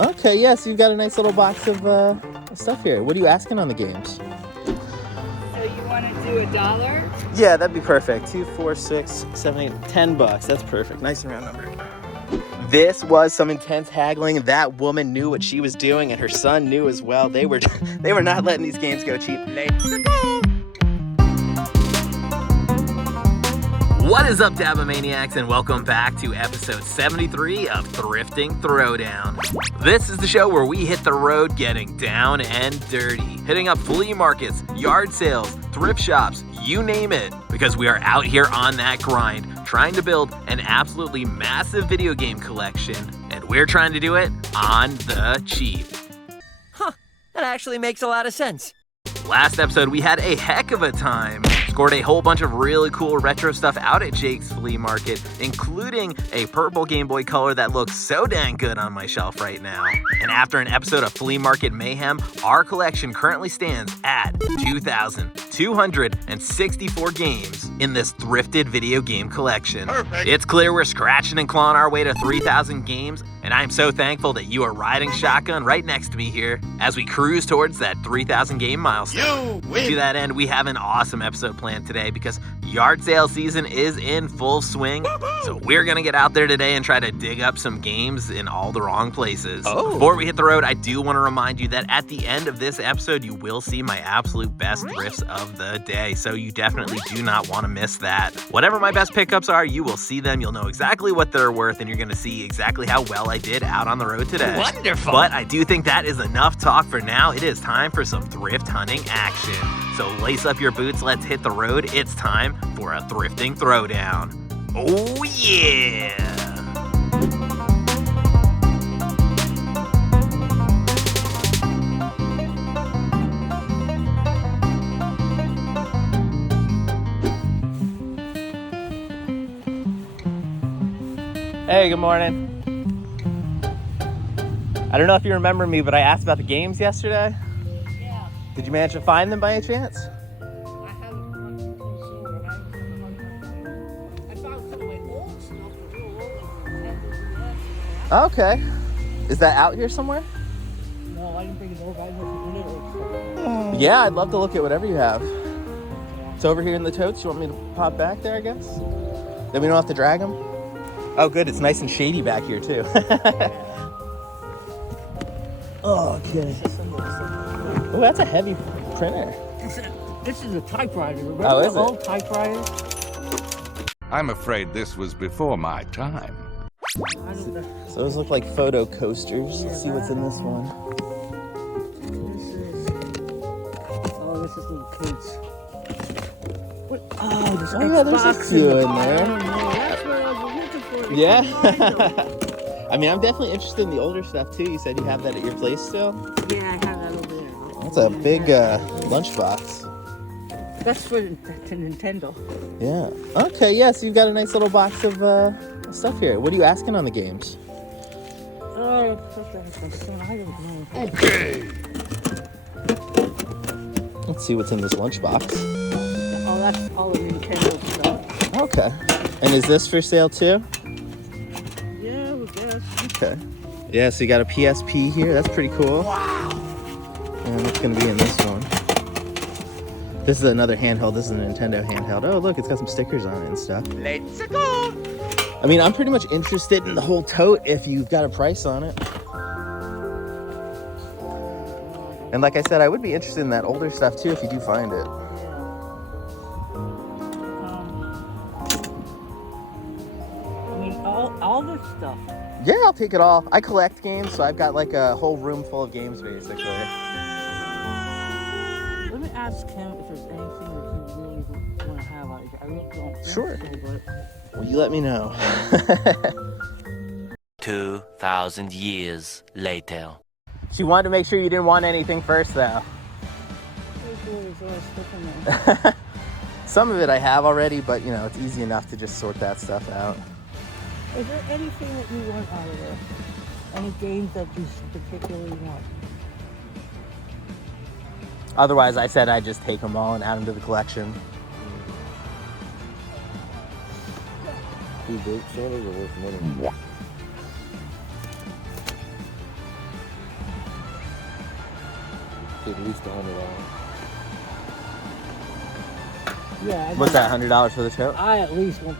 Okay, yeah, so you've got a nice little box of stuff here. What are you asking on the games? So you want to do $1? Yeah, that'd be perfect. 2, 4, 6, 7, 8, $10. That's perfect. Nice and round number. This was some intense haggling. That woman knew what she was doing, and her son knew as well. They were not letting these games go cheap. What is up, Dabomaniacs, and welcome back to episode 73 of Thrifting Throwdown. This is the show where we hit the road getting down and dirty, hitting up flea markets, yard sales, thrift shops, you name it, because we are out here on that grind, trying to build an absolutely massive video game collection, and we're trying to do it on the cheap. Huh, that actually makes a lot of sense. Last episode, we had a heck of a time. Scored a whole bunch of really cool retro stuff out at Jake's Flea Market, including a purple Game Boy Color that looks so dang good on my shelf right now. And after an episode of Flea Market Mayhem, our collection currently stands at 2,264 games in this thrifted video game collection. Perfect. It's clear we're scratching and clawing our way to 3,000 games, and I'm so thankful that you are riding shotgun right next to me here as we cruise towards that 3,000 game milestone. To that end, we have an awesome episode planned today because yard sale season is in full swing. So we're gonna get out there today and try to dig up some games in all the wrong places. Before we hit the road, I do want to remind you that at the end of this episode, you will see my absolute best thrifts of the day. So you definitely do not want to miss that. Whatever my best pickups are, you will see them. You'll know exactly what they're worth, and you're gonna see exactly how well I did out on the road today. Wonderful. But I do think that is enough talk for now. It is time for some thrift hunting action. So lace up your boots, let's hit the road. It's time for a Thrifting Throwdown. Oh yeah! Hey, good morning. I don't know if you remember me, but I asked about the games yesterday. Yeah. Did you manage to find them by any chance? I haven't gone to the store. I found some of my old stuff, but real old, like Okay. Is that out here somewhere? No, I didn't bring it over. I went to the little stuff. Yeah, I'd love to look at whatever you have. It's over here in the totes. You want me to pop back there, I guess? Then we don't have to drag them? Oh, good. It's nice and shady back here, too. Oh, okay. Oh, that's a heavy printer. This is a typewriter. Remember Oh, is the it? old typewriter? I'm afraid this was before my time. So those look like photo coasters. Let's see what's in this one. This is little kids. What? Oh, there's Oh, yeah, there's a few in there. That's what I was looking for. Yeah. I mean, I'm definitely interested in the older stuff, too. You said you have that at your place still? Yeah, I have that over there. That's a big lunchbox. That's for the Nintendo. Yeah. Okay, yeah, so you've got a nice little box of stuff here. What are you asking on the games? Oh, I don't know. Okay. Let's see what's in this lunchbox. Oh, that's all the Nintendo stuff. Okay. And is this for sale, too? Yeah, we guess. Okay. Yeah, so you got a PSP here. That's pretty cool. Wow. And what's going to be in this one? This is another handheld. This is a Nintendo handheld. Oh, look, it's got some stickers on it and stuff. Let's go. I mean, I'm pretty much interested in the whole tote if you've got a price on it. And like I said, I would be interested in that older stuff too if you do find it. I mean, all this stuff. Yeah, I'll take it all. I collect games, so I've got like a whole room full of games basically. Let me ask him if there's anything that he really want to have. I really don't think Sure. so, but... Well, you let me know. 2,000 years later. She wanted to make sure you didn't want anything first, though. Some of it I have already, but you know, it's easy enough to just sort that stuff out. Is there anything that you want out of there? Any games that you particularly want? Otherwise, I said I'd just take them all and add them to the collection. 2 boot sodas are worth more than at least $100. Yeah. What's that, $100 for the tote? I at least want.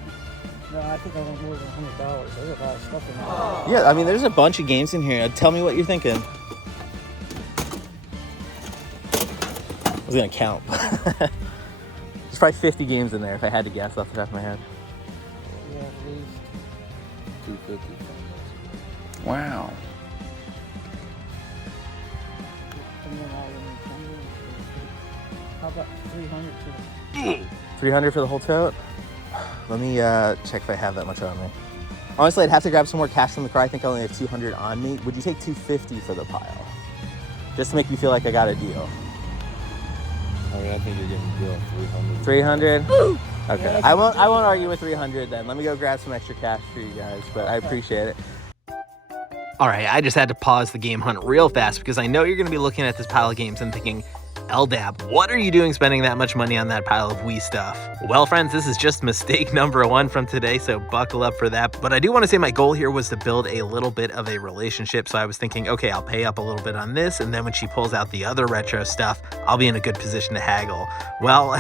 No, I think I want more than $100. There's a lot of stuff in there. Yeah, I mean, there's a bunch of games in here. Tell me what you're thinking. I was gonna count. There's probably 50 games in there if I had to guess off the top of my head. Yeah, at least. 250. Wow. And then all of them. How about 300 for 300 for the whole tote? Let me check if I have that much on me. Honestly, I'd have to grab some more cash from the car. I think I only have 200 on me. Would you take 250 for the pile? Just to make me feel like I got a deal. I mean, I think you're getting a deal at 300. 300? Okay. I won't argue with 300 then. Let me go grab some extra cash for you guys, but I appreciate it. All right, I just had to pause the game hunt real fast because I know you're going to be looking at this pile of games and thinking, LDAP, what are you doing spending that much money on that pile of Wii stuff? Well, friends, this is just mistake number 1 from today, so buckle up for that. But I do want to say my goal here was to build a little bit of a relationship. So I was thinking, okay, I'll pay up a little bit on this, and then when she pulls out the other retro stuff, I'll be in a good position to haggle. Well,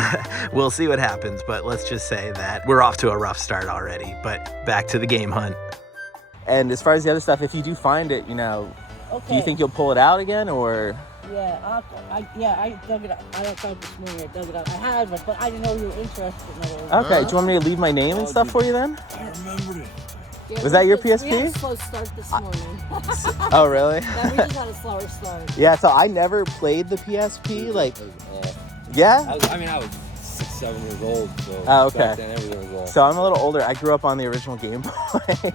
we'll see what happens, but let's just say that we're off to a rough start already. But back to the game hunt. And as far as the other stuff, if you do find it, you know, do you think you'll pull it out again, or? Yeah, I dug it up. I don't know this morning. I dug it up. I had it, but I didn't know you were interested in it. Okay, do you want me to leave my name and stuff for you then? I remembered it. Yeah, Was that your We had PSP? a slow start this morning. Oh, really? Yeah, we just had a slower start. Yeah, so I never played the PSP, like, It was yeah? I was 6, 7 years old, so Oh, okay. back then everything was So I'm a little older. I grew up on the original Game Boy.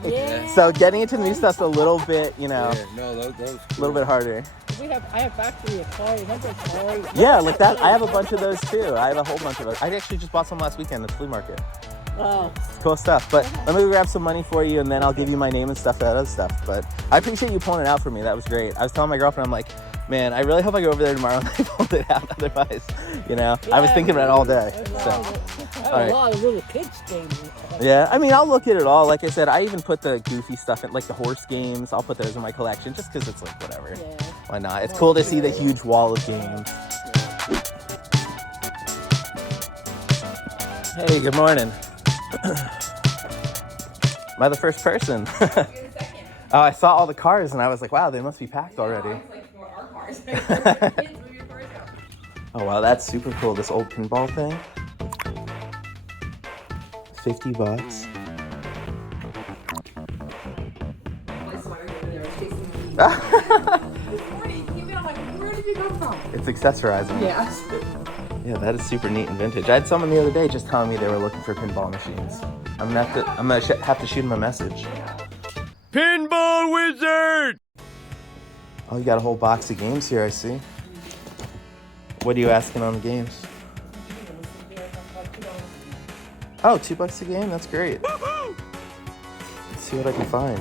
Yeah. So getting into the new stuff's a little bit, you know, Yeah, no, that was a little bit harder. I have factory Atari. Remember Atari? Yeah, like that. I have a bunch of those too. I have a whole bunch of those. I actually just bought some last weekend at the flea market. Oh. Cool stuff. But let me go grab some money for you, and then I'll give you my name and stuff, that other stuff. But I appreciate you pulling it out for me. That was great. I was telling my girlfriend, I'm like, man, I really hope I go over there tomorrow and they pulled it out. Otherwise, you know, I was thinking about it all day. So, I all have right. a lot of little kids games. Yeah, I mean, I'll look at it all. Like I said, I even put the goofy stuff in, like the horse games. I'll put those in my collection just because it's like, whatever. Yeah. Why not? It's cool to see the huge wall of games. Hey, good morning. Am I the first person? Oh, I saw all the cars and I was like, wow, they must be packed already. Oh, wow, that's super cool. This old pinball thing. $50. It's accessorizing. Yes. Yeah, that is super neat and vintage. I had someone the other day just telling me they were looking for pinball machines. I'm gonna have to shoot them a message. Pinball Wizard! Oh, you got a whole box of games here, I see. What are you asking on the games? Oh, $2 a game? That's great. Let's see what I can find.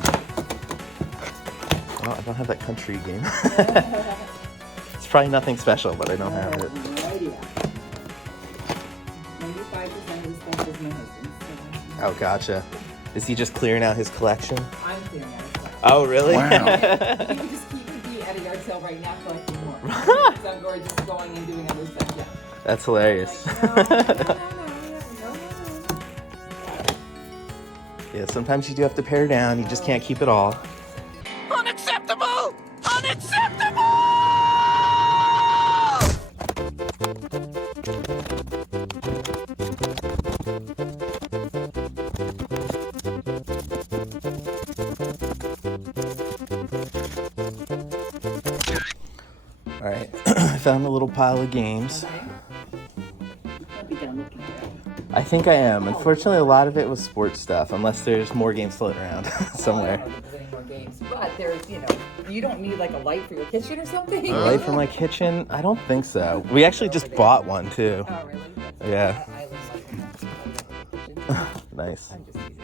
Oh, I don't have that country game. It's probably nothing special, but I don't have it. No idea. 95% of the stuff is my husband's. Oh, gotcha. Is he just clearing out his collection? I'm clearing out his collection. Oh, really? Wow. He would just keep me at a yard sale right now collecting more. So I'm gorgeous going and doing other stuff, yeah. That's hilarious. No. Yeah, sometimes you do have to pare down. You just can't keep it all. Unacceptable! Unacceptable! All right, I found a little pile of games. I'll be done looking at it. I think I am. Unfortunately, a lot of it was sports stuff, unless there's more games floating around somewhere. I don't know if there's any more games, but there's, you don't need like a light for your kitchen or something. A light for my kitchen? I don't think so. We actually just bought one too. Oh, really? Yeah. I live Nice. I'm just using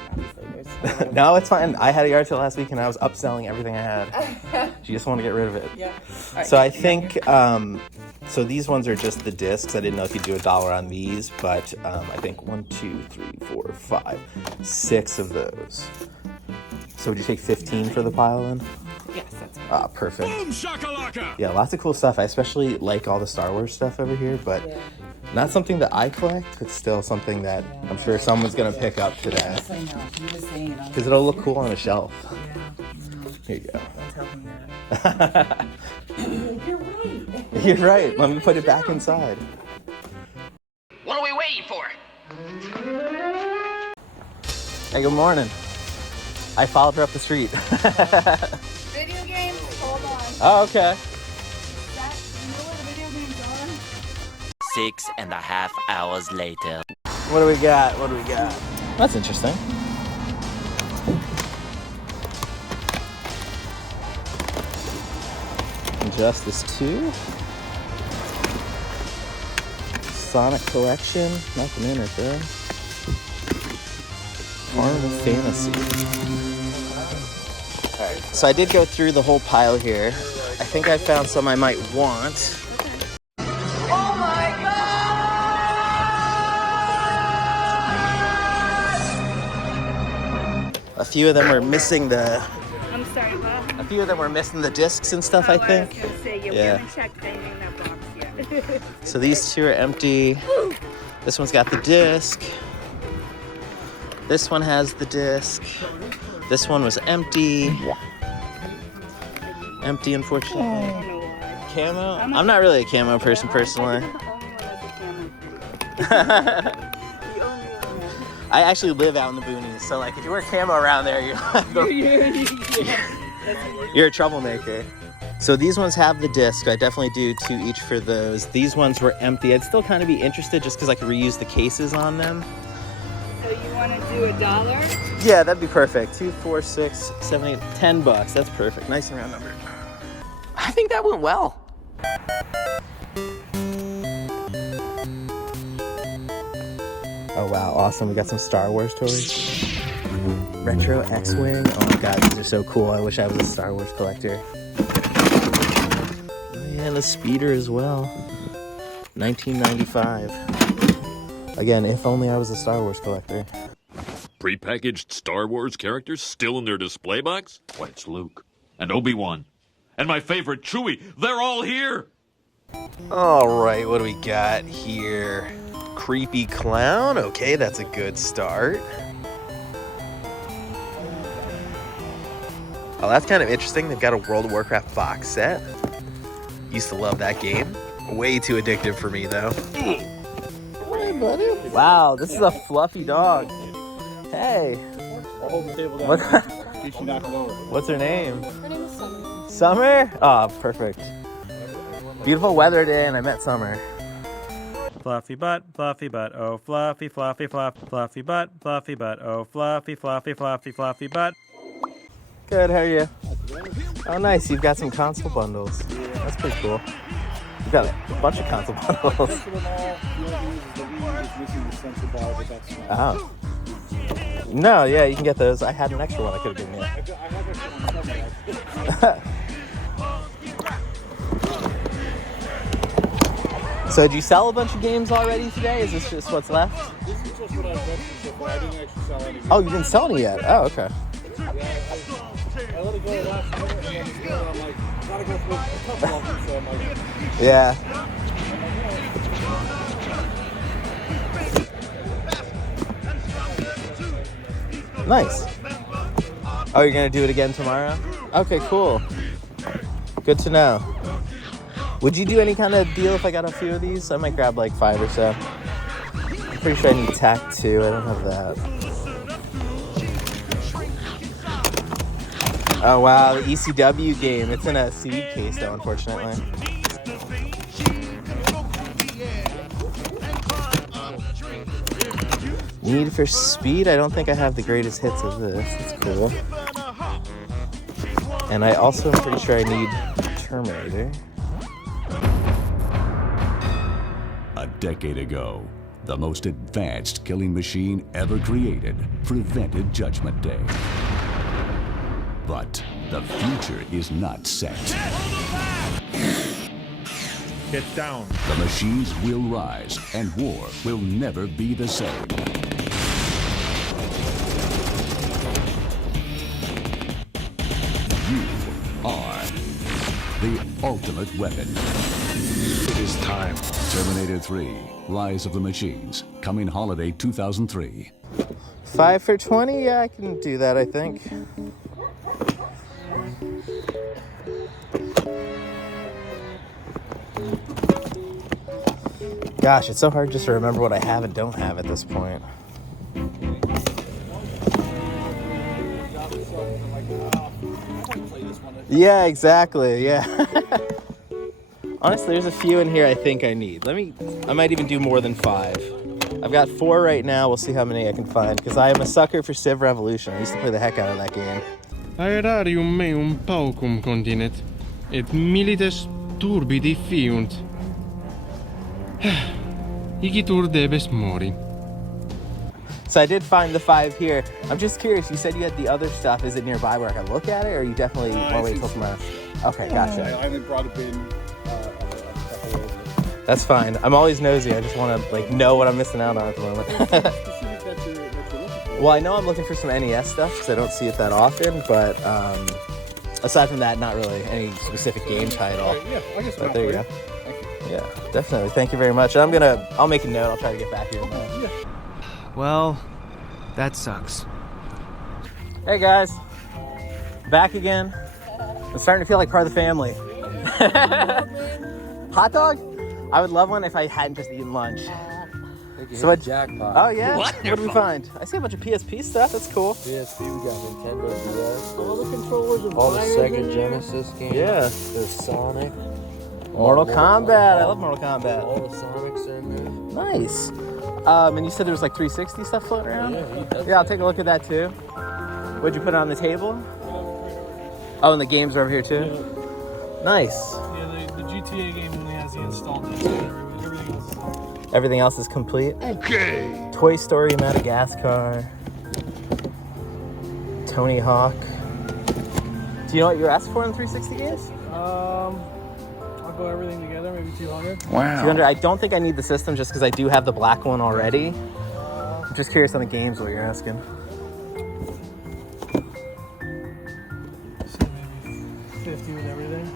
obviously. No, it's fine. I had a yard sale last week and I was upselling everything I had. You just want to get rid of it. Yeah. All right. So I think, so these ones are just the discs. I didn't know if you'd do $1 on these, but I think 1, 2, 3, 4, 5, 6 of those. So would you take 15 for the pile then? Yes, that's right. Ah, perfect. Boom shakalaka! Yeah, lots of cool stuff. I especially like all the Star Wars stuff over here, but not something that I collect. It's still something that I'm sure someone's gonna pick up today Yes, I know. You were saying it. because it'll look cool on a shelf. Here you go. Don't tell me that. You're right. You're right. Let me put it back inside. What are we waiting for? Hey, good morning. I followed her up the street. Video games? Hold on. Oh, okay. That, you know what the video games are? 6.5 hours later. What do we got? What do we got? That's interesting. Injustice 2. Sonic Collection. Nothing in it there. Carnival Fantasy. Alright, so I did go through the whole pile here. I think I found some I might want. A few of them were missing the. I'm sorry, Bob. A few of them were missing the discs and stuff, I think. I was gonna say, we Yeah. haven't checked anything in that box yet. So these two are empty. This one's got the disc. This one has the disc. This one was empty. Empty, unfortunately. I don't know why. Camo? I'm not really a camo person, personally. I actually live out in the boonies, so like if you wear camo around there, you're a troublemaker. So these ones have the disc. I definitely do 2 each for those. These ones were empty. I'd still kind of be interested just because I could reuse the cases on them. So you want to do $1? Yeah, that'd be perfect. 2, 4, 6, 7, 8, $10. That's perfect. Nice and round number. I think that went well. Oh wow, awesome. We got some Star Wars toys. Retro X-Wing. Oh my god, these are so cool. I wish I was a Star Wars collector. Oh yeah, and the speeder as well. 1995. Again, if only I was a Star Wars collector. Prepackaged Star Wars characters still in their display box? Why, it's Luke. And Obi-Wan. And my favorite, Chewie. They're all here! Alright, what do we got here? Creepy clown. Okay, that's a good start. Oh, that's kind of interesting. They've got a World of Warcraft box set. Used to love that game. Way too addictive for me, though. Hey, buddy. Wow, this is a fluffy dog. Hey. I'll hold the table down. What? In case you knock it over. What's her name? Her name is Summer. Summer? Oh, perfect. Beautiful weather day, and I met Summer. Fluffy butt, oh fluffy, fluffy, fluffy butt, oh fluffy, fluffy, fluffy, fluffy butt. Good, how are you? Oh, nice. You've got some console bundles. That's pretty cool. You've got a bunch of console bundles. Oh. No, yeah, you can get those. I had an extra one I could have given you. So did you sell a bunch of games already today? Is this just what's left? This is just what I read so far. I didn't actually sell any. Oh, you didn't sell any yet? Oh, okay. I let it go last minute, and then I'm like, gotta go through a couple of them, so I'm like, Yeah. Nice. Oh, you're gonna do it again tomorrow? Okay, cool. Good to know. Would you do any kind of deal if I got a few of these? I might grab like 5 or so. I'm pretty sure I need tack too. I don't have that. Oh wow, the ECW game. It's in a CD case though, unfortunately. Need for Speed? I don't think I have the greatest hits of this. That's cool. And I also am pretty sure I need Terminator. A decade ago, the most advanced killing machine ever created prevented Judgment Day. But the future is not set. Get down. The machines will rise, and war will never be the same. You are the ultimate weapon. It is time. Terminator 3, Rise of the Machines, coming holiday 2003. 5 for 20? Yeah, I can do that, I think. Gosh, it's so hard just to remember what I have and don't have at this point. Yeah, exactly, yeah. Honestly, there's a few in here I think I need. I might even do more than 5. I've got 4 right now. We'll see how many I can find, because I am a sucker for Civ Revolution. I used to play the heck out of that game. Aerarium meum paucum continet, et milites turbidi fiunt. Igitur debes mori. So I did find the 5 here. I'm just curious, you said you had the other stuff. Is it nearby where I can look at it, or you definitely want to wait till tomorrow? Okay, gotcha. I only brought a bin. That's fine. I'm always nosy. I just want to like know what I'm missing out on at the moment. Well, I know I'm looking for some NES stuff because I don't see it that often, but aside from that, not really any specific game title. Yeah, I guess. But there you go. Yeah, definitely. Thank you very much. And I'll make a note. I'll try to get back here tomorrow. Yeah. Well, that sucks. Hey guys, back again. I'm starting to feel like part of the family. Hot dog? I would love one if I hadn't just eaten lunch. So what? Jackpot. Oh yeah. What did we find? I see a bunch of PSP stuff. That's cool. PSP, we got Nintendo DS. All the controllers and All the wires Sega in there. Genesis games. Yeah. There's Sonic. Mortal Kombat. I love Mortal Kombat. All the Sonics are in there. Nice. And you said there was like 360 stuff floating around? Yeah, I'll take a look at that too. What'd you put on the table? Oh, and the games are over here too? Yeah. Nice. Yeah, the GTA game only has the installed disc. Everything else is complete? Okay. Toy Story, Madagascar. Tony Hawk. Do you know what you asked for in 360 games? I'll go everything together, maybe 200. Wow. 200. I don't think I need the system just because I do have the black one already. I'm just curious on the games what you're asking. So maybe 50 with everything.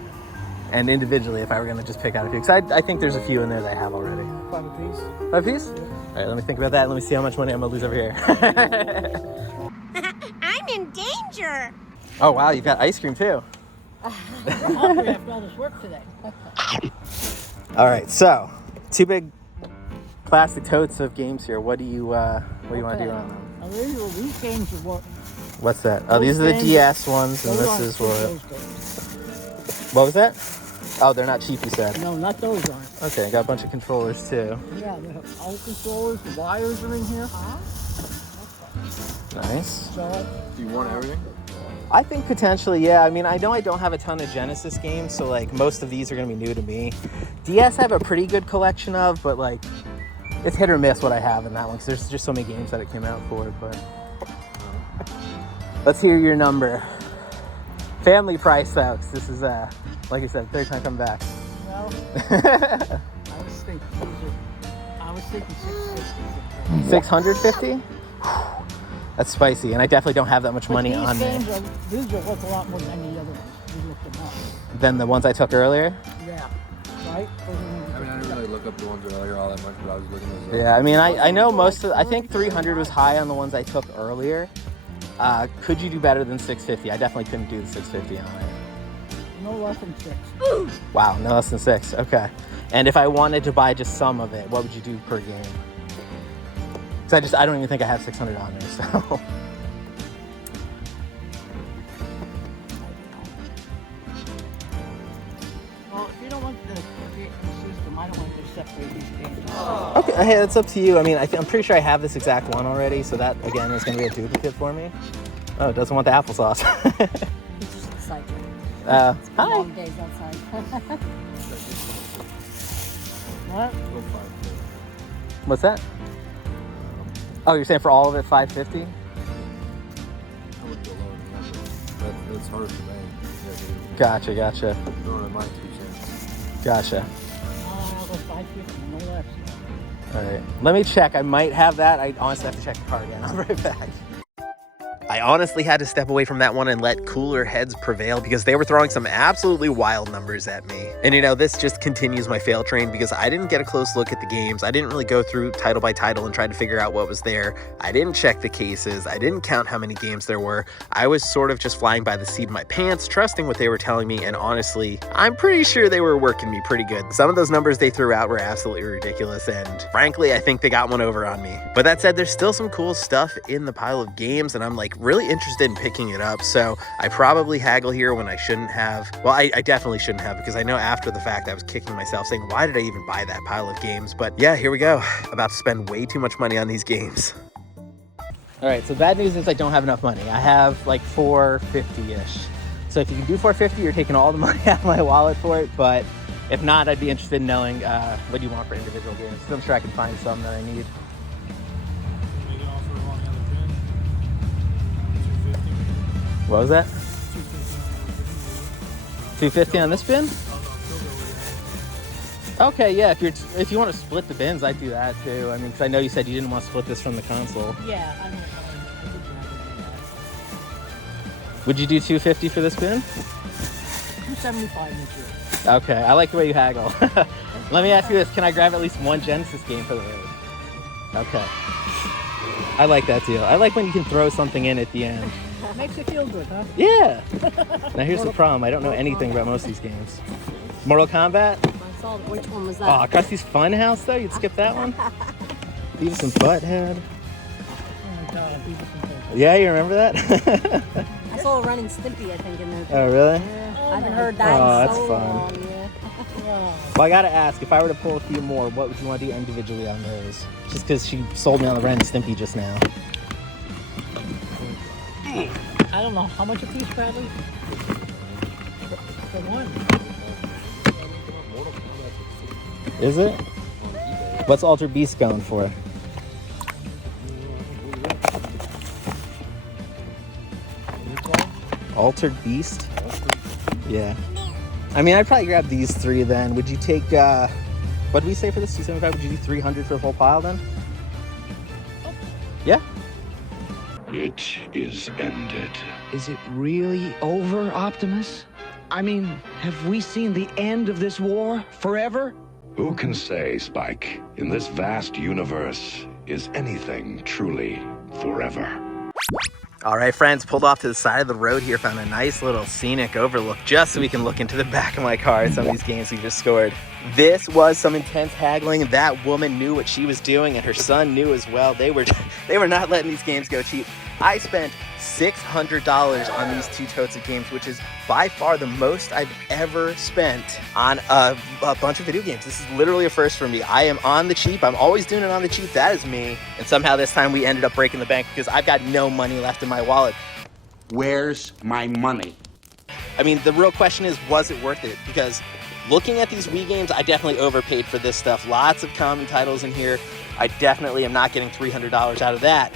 And individually, if I were going to just pick out a few. Because I think there's a few in there that I have already. 5 apiece. 5 apiece? Yeah. All right, let me think about that. Let me see how much money I'm going to lose over here. I'm in danger. Oh, wow. You've got ice cream, too. We're hungry after all this work today. All right, so 2 big plastic totes of games here. What do you want to do on them? These games are what? What's that? Oh, these are the DS ones, and this is what? What was that? Oh, they're not cheap, you said. No, not those aren't. Okay, got a bunch of controllers too. Yeah, they have all controllers. The wires are in here. Nice. So, do you want everything? I think potentially, yeah. I mean, I know I don't have a ton of Genesis games, so like most of these are gonna be new to me. DS I have a pretty good collection of, but like it's hit or miss what I have in that one because there's just so many games that it came out for. But let's hear your number. Family price, folks. This is like I said, 3rd time coming back. well, I was thinking 650. 650? That's spicy, and I definitely don't have that much money on me. These are worth a lot more than the other ones. We looked them up. Than the ones I took earlier? Yeah. Right? I mean, I didn't really look up the ones earlier all that much, but I was looking at those. Yeah, I mean, I know most of, I think 300 was high on the ones I took earlier. Could you do better than 650? I definitely couldn't do the 650 on it. No less than 6. Wow, no less than 6. Okay. And if I wanted to buy just some of it, what would you do per game? Because I don't even think I have 600 on there, so. Well, if you don't want the system, I don't want to separate these games. Okay, hey, that's up to you. I mean, I'm pretty sure I have this exact one already, so that, again, is going to be a duplicate for me. Oh, it doesn't want the applesauce. It's just exciting. Hi. Long days outside. What? What's that? Oh, you're saying for all of it, 550? I would go lower than that. That's hard to make. Gotcha. Throwing in my 2 cents. Gotcha. I'll go 550, no less. All right. Let me check. I might have that. I honestly have to check the car again. I'll be right back. I honestly had to step away from that one and let cooler heads prevail because they were throwing some absolutely wild numbers at me. And you know, this just continues my fail train because I didn't get a close look at the games. I didn't really go through title by title and try to figure out what was there. I didn't check the cases. I didn't count how many games there were. I was sort of just flying by the seat of my pants, trusting what they were telling me, and honestly, I'm pretty sure they were working me pretty good. Some of those numbers they threw out were absolutely ridiculous, and frankly, I think they got one over on me. But that said, there's still some cool stuff in the pile of games, and I'm like really interested in picking it up, so I probably haggle here when I shouldn't have. Well, I definitely shouldn't have, because I know after the fact I was kicking myself saying, why did I even buy that pile of games? But yeah, here we go. About to spend way too much money on these games. All right, so bad news is I don't have enough money. I have like $450-ish. So if you can do $450, you're taking all the money out of my wallet for it, but if not, I'd be interested in knowing what you want for individual games. So I'm sure I can find some that I need. What was that? $250 on this bin? Okay, yeah, if you want to split the bins, I'd do that too. I mean, because I know you said you didn't want to split this from the console. Yeah, I mean, Would you do $250 for this bin? $275 each year. Okay, I like the way you haggle. Let me ask you this, can I grab at least one Genesis game for the road? Okay. I like that deal. I like when you can throw something in at the end. Makes you feel good, huh? Yeah. Now here's the problem. I don't know anything about most of these games. Mortal Kombat? I saw it. Which one was that? Oh, Krusty's Funhouse though? You'd skip that one? Beavis and Butthead. Oh my god, Beavis and Butthead. Yeah, you remember that? I saw Ren and Stimpy, I think, in there. Oh, really? Yeah. I haven't heard that Oh, in that's so fun. long. Yeah. Well, I gotta ask, if I were to pull a few more, what would you want to do individually on those? Just because she sold me on the Ren and Stimpy just now. I don't know. How much a piece, Bradley? For one. Is it? What's Altered Beast going for? Altered Beast? Yeah. I mean, I'd probably grab these three then. Would you take, what did we say for this? 275? Would you do 300 for the whole pile then? Yeah? It is ended. Is it really over, Optimus? I mean, have we seen the end of this war forever? Who can say, Spike? In this vast universe, is anything truly forever? All right, friends, pulled off to the side of the road here, found a nice little scenic overlook just so we can look into the back of my car at some of these games we just scored. This was some intense haggling. That woman knew what she was doing, and her son knew as well. They were not letting these games go cheap. I spent $600 on these two totes of games, which is by far the most I've ever spent on a bunch of video games. This is literally a first for me. I am on the cheap. I'm always doing it on the cheap. That is me. And somehow this time we ended up breaking the bank because I've got no money left in my wallet. Where's my money? I mean, the real question is, was it worth it? Because looking at these Wii games, I definitely overpaid for this stuff. Lots of common titles in here. I definitely am not getting $300 out of that.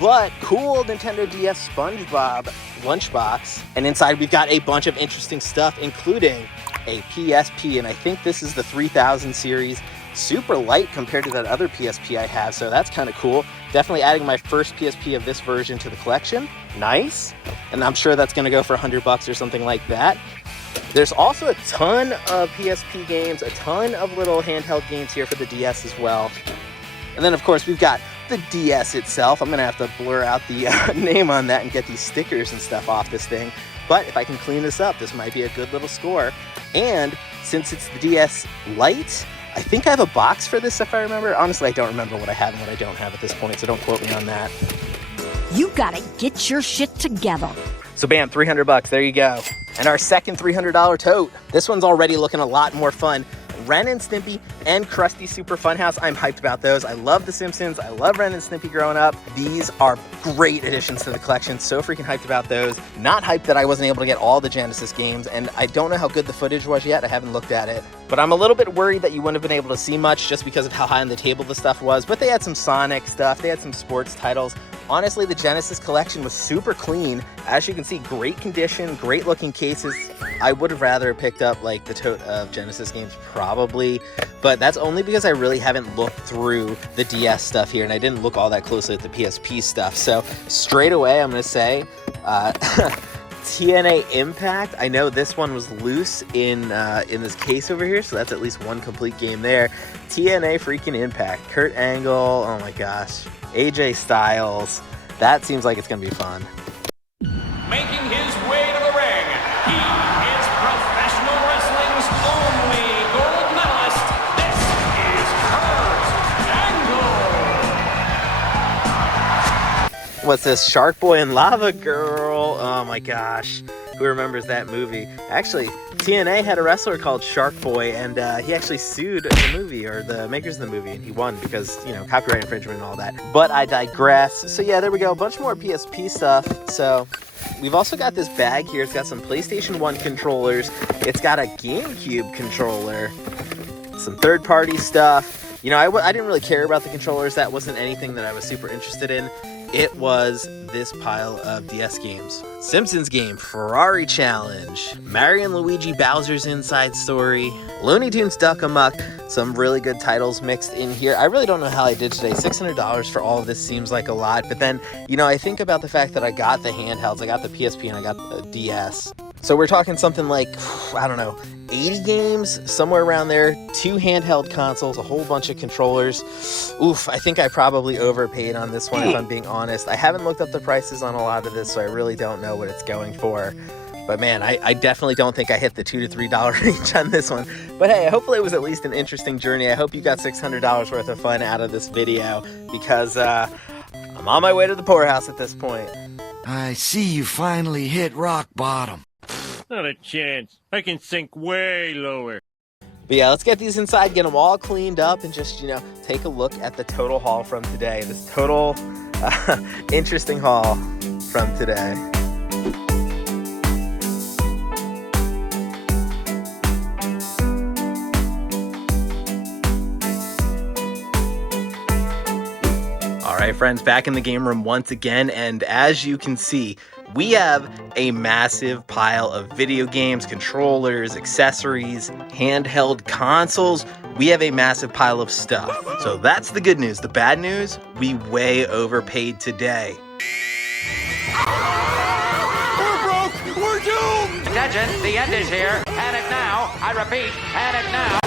But cool Nintendo DS SpongeBob lunchbox. And inside we've got a bunch of interesting stuff, including a PSP. And I think this is the 3000 series. Super light compared to that other PSP I have, so that's kind of cool. Definitely adding my first PSP of this version to the collection. Nice. And I'm sure that's going to go for $100 or something like that. There's also a ton of PSP games, a ton of little handheld games here for the DS as well. And then, of course, we've got the DS itself. I'm going to have to blur out the name on that and get these stickers and stuff off this thing. But if I can clean this up, this might be a good little score. And since it's the DS Lite, I think I have a box for this if I remember. Honestly, I don't remember what I have and what I don't have at this point, so don't quote me on that. You gotta get your shit together. So bam, $300, there you go. And our second $300 tote. This one's already looking a lot more fun. Ren and Stimpy and Krusty Super Funhouse. I'm hyped about those. I love The Simpsons. I love Ren and Stimpy growing up. These are great additions to the collection. So freaking hyped about those. Not hyped that I wasn't able to get all the Genesis games, and I don't know how good the footage was yet. I haven't looked at it. But I'm a little bit worried that you wouldn't have been able to see much just because of how high on the table the stuff was. But they had some Sonic stuff. They had some sports titles. Honestly, the Genesis collection was super clean. As you can see, great condition, great looking cases. I would have rather picked up like the tote of Genesis games probably, but that's only because I really haven't looked through the DS stuff here, and I didn't look all that closely at the PSP stuff. So straight away, I'm gonna say TNA Impact. I know this one was loose in this case over here, so that's at least one complete game there. TNA freaking Impact. Kurt Angle, oh my gosh. AJ Styles. That seems like it's gonna be fun. Making his way to the ring, he is professional wrestling's only gold medalist. This is Kurt Angle. What's this? Shark Boy and Lava Girl. Oh my gosh. Who remembers that movie? Actually, TNA had a wrestler called Shark Boy, and he actually sued the movie, or the makers of the movie, and he won because, you know, copyright infringement and all that. But I digress. So yeah, there we go. A bunch more PSP stuff. So we've also got this bag here. It's got some PlayStation 1 controllers. It's got a GameCube controller. Some third-party stuff. You know, I didn't really care about the controllers. That wasn't anything that I was super interested in. It was this pile of DS games. Simpsons game, Ferrari Challenge, Mario and Luigi Bowser's Inside Story, Looney Tunes Duck Amuck, some really good titles mixed in here. I really don't know how I did today. $600 for all of this seems like a lot, but then, you know, I think about the fact that I got the handhelds, I got the PSP and I got the DS. So we're talking something like, I don't know, 80 games, somewhere around there, 2 handheld consoles, a whole bunch of controllers. Oof, I think I probably overpaid on this one if I'm being honest. I haven't looked up the prices on a lot of this, so I really don't know what it's going for. But man, I definitely don't think I hit the $2 to $3 range on this one. But hey, hopefully it was at least an interesting journey. I hope you got $600 worth of fun out of this video, because I'm on my way to the poorhouse at this point. I see you finally hit rock bottom. Not a chance. I can sink way lower. But yeah, let's get these inside, get them all cleaned up, and just, you know, take a look at the total haul from today. This total interesting haul from today. All right, friends, back in the game room once again, and as you can see, we have a massive pile of video games, controllers, accessories, handheld consoles. We have a massive pile of stuff. So that's the good news. The bad news, we way overpaid today. We're broke! We're doomed! Attention, the end is here. Panic now. I repeat, panic now.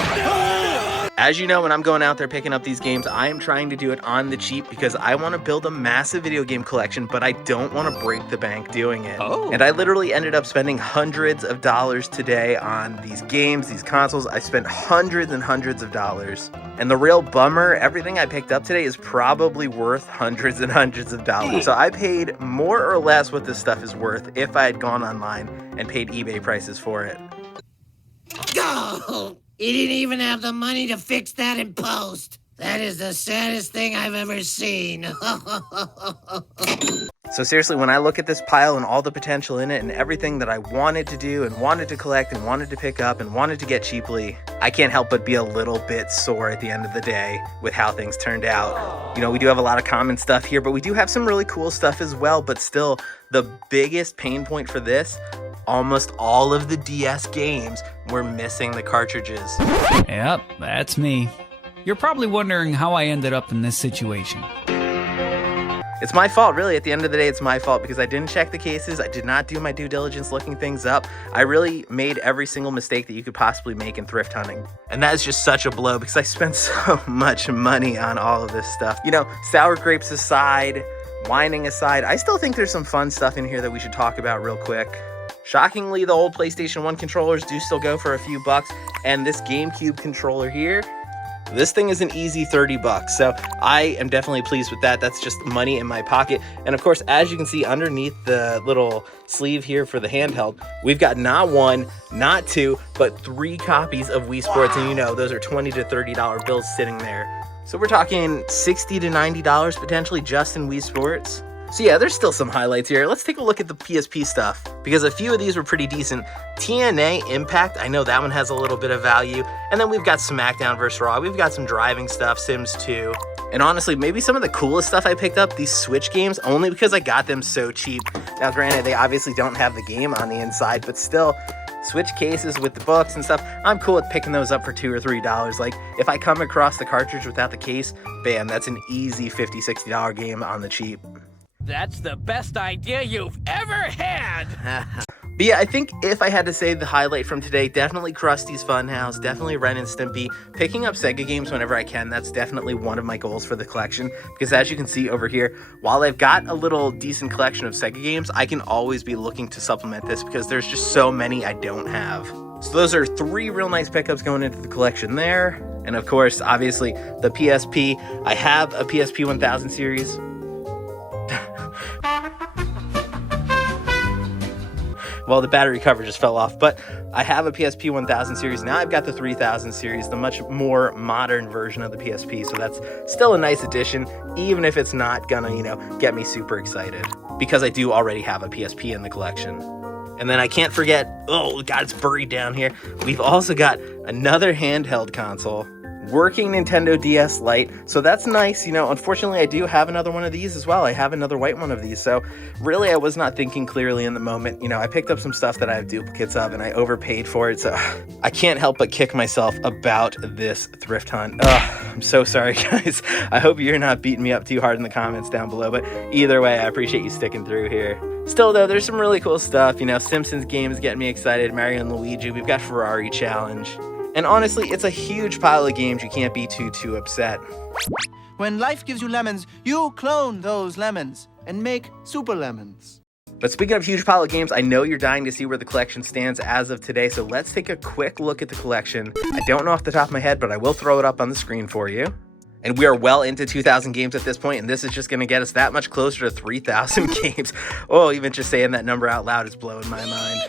As you know, when I'm going out there picking up these games, I am trying to do it on the cheap because I want to build a massive video game collection, but I don't want to break the bank doing it. Oh. And I literally ended up spending hundreds of dollars today on these games, these consoles. I spent hundreds and hundreds of dollars. And the real bummer, everything I picked up today is probably worth hundreds and hundreds of dollars. So I paid more or less what this stuff is worth if I had gone online and paid eBay prices for it. Oh, he didn't even have the money to fix that in post. That is the saddest thing I've ever seen. So seriously, when I look at this pile and all the potential in it and everything that I wanted to do and wanted to collect and wanted to pick up and wanted to get cheaply, I can't help but be a little bit sore at the end of the day with how things turned out. You know, we do have a lot of common stuff here, but we do have some really cool stuff as well. But still, the biggest pain point for this, almost all of the DS games were missing the cartridges. Yep, that's me. You're probably wondering how I ended up in this situation. It's my fault, really. At the end of the day, it's my fault because I didn't check the cases. I did not do my due diligence looking things up. I really made every single mistake that you could possibly make in thrift hunting. And that is just such a blow because I spent so much money on all of this stuff. You know, sour grapes aside, whining aside, I still think there's some fun stuff in here that we should talk about real quick. Shockingly, the old PlayStation 1 controllers do still go for a few bucks. And this GameCube controller here, this thing is an easy 30 bucks. So I am definitely pleased with that. That's just money in my pocket. And of course, as you can see underneath the little sleeve here for the handheld, we've got not one, not two, but 3 copies of Wii Sports. And you know, those are $20 to $30 bills sitting there. So we're talking $60 to $90 potentially just in Wii Sports. So yeah, there's still some highlights here. Let's take a look at the PSP stuff because a few of these were pretty decent. TNA Impact, I know that one has a little bit of value. And then we've got SmackDown vs. Raw. We've got some driving stuff, Sims 2. And honestly, maybe some of the coolest stuff I picked up, these Switch games, only because I got them so cheap. Now granted, they obviously don't have the game on the inside, but still, Switch cases with the books and stuff, I'm cool with picking those up for $2 or $3. Like, if I come across the cartridge without the case, bam, that's an easy $50, $60 game on the cheap. That's the best idea you've ever had! But yeah, I think if I had to say the highlight from today, definitely Krusty's Funhouse, definitely Ren and Stimpy. Picking up Sega games whenever I can, that's definitely one of my goals for the collection. Because as you can see over here, while I've got a little decent collection of Sega games, I can always be looking to supplement this because there's just so many I don't have. So those are 3 real nice pickups going into the collection there. And of course, obviously, the PSP. I have a PSP 1000 series. Well, the battery cover just fell off, but I have a PSP 1000 series. Now I've got the 3000 series, the much more modern version of the PSP. So that's still a nice addition, even if it's not gonna, you know, get me super excited, because I do already have a PSP in the collection. And then I can't forget, oh God, it's buried down here. We've also got another handheld console, working Nintendo DS Lite, so that's nice. You know, unfortunately I do have another one of these as well. I have another white one of these, so really I was not thinking clearly in the moment. You know, I picked up some stuff that I have duplicates of and I overpaid for it, so I can't help but kick myself about this thrift hunt. I'm so sorry guys. I hope you're not beating me up too hard in the comments down below, but either way, I appreciate you sticking through here. Still though, there's some really cool stuff. You know, Simpsons games getting me excited, Mario and Luigi, we've got Ferrari Challenge. And honestly, it's a huge pile of games. You can't be too upset. When life gives you lemons, you clone those lemons and make super lemons. But speaking of huge pile of games, I know you're dying to see where the collection stands as of today, so let's take a quick look at the collection. I don't know off the top of my head, but I will throw it up on the screen for you. And we are well into 2,000 games at this point, and this is just going to get us that much closer to 3,000 games. Oh, even just saying that number out loud is blowing my mind.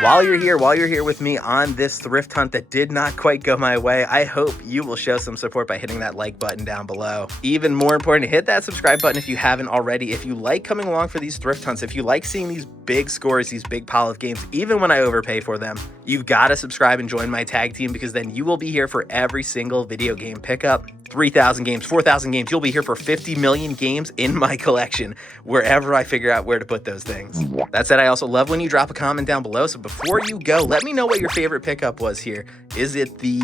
While you're here with me on this thrift hunt that did not quite go my way, I hope you will show some support by hitting that like button down below. Even more important, hit that subscribe button if you haven't already. If you like coming along for these thrift hunts, if you like seeing these big scores, these big pile of games, even when I overpay for them, you've got to subscribe and join my tag team, because then you will be here for every single video game pickup. 3,000 games, 4,000 games, you'll be here for 50 million games in my collection, wherever I figure out where to put those things. That said, I also love when you drop a comment down below, so before you go, let me know what your favorite pickup was here. Is it the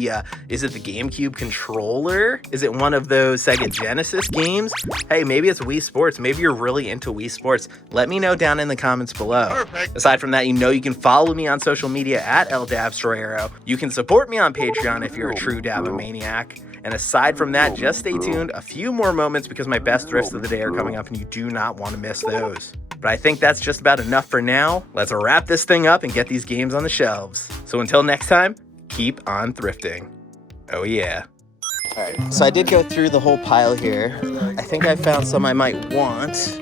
GameCube controller? Is it one of those Sega Genesis games? Hey, maybe it's Wii Sports. Maybe you're really into Wii Sports. Let me know down in the comments below. Perfect. Aside from that, you know you can follow me on social media at LDabsTorero. You can support me on Patreon if you're a true Dabomaniac. And aside from that, just stay tuned. A few more moments because my best thrifts of the day are coming up and you do not want to miss those. But I think that's just about enough for now. Let's wrap this thing up and get these games on the shelves. So until next time, keep on thrifting. Oh yeah. All right, so I did go through the whole pile here. I think I found some I might want.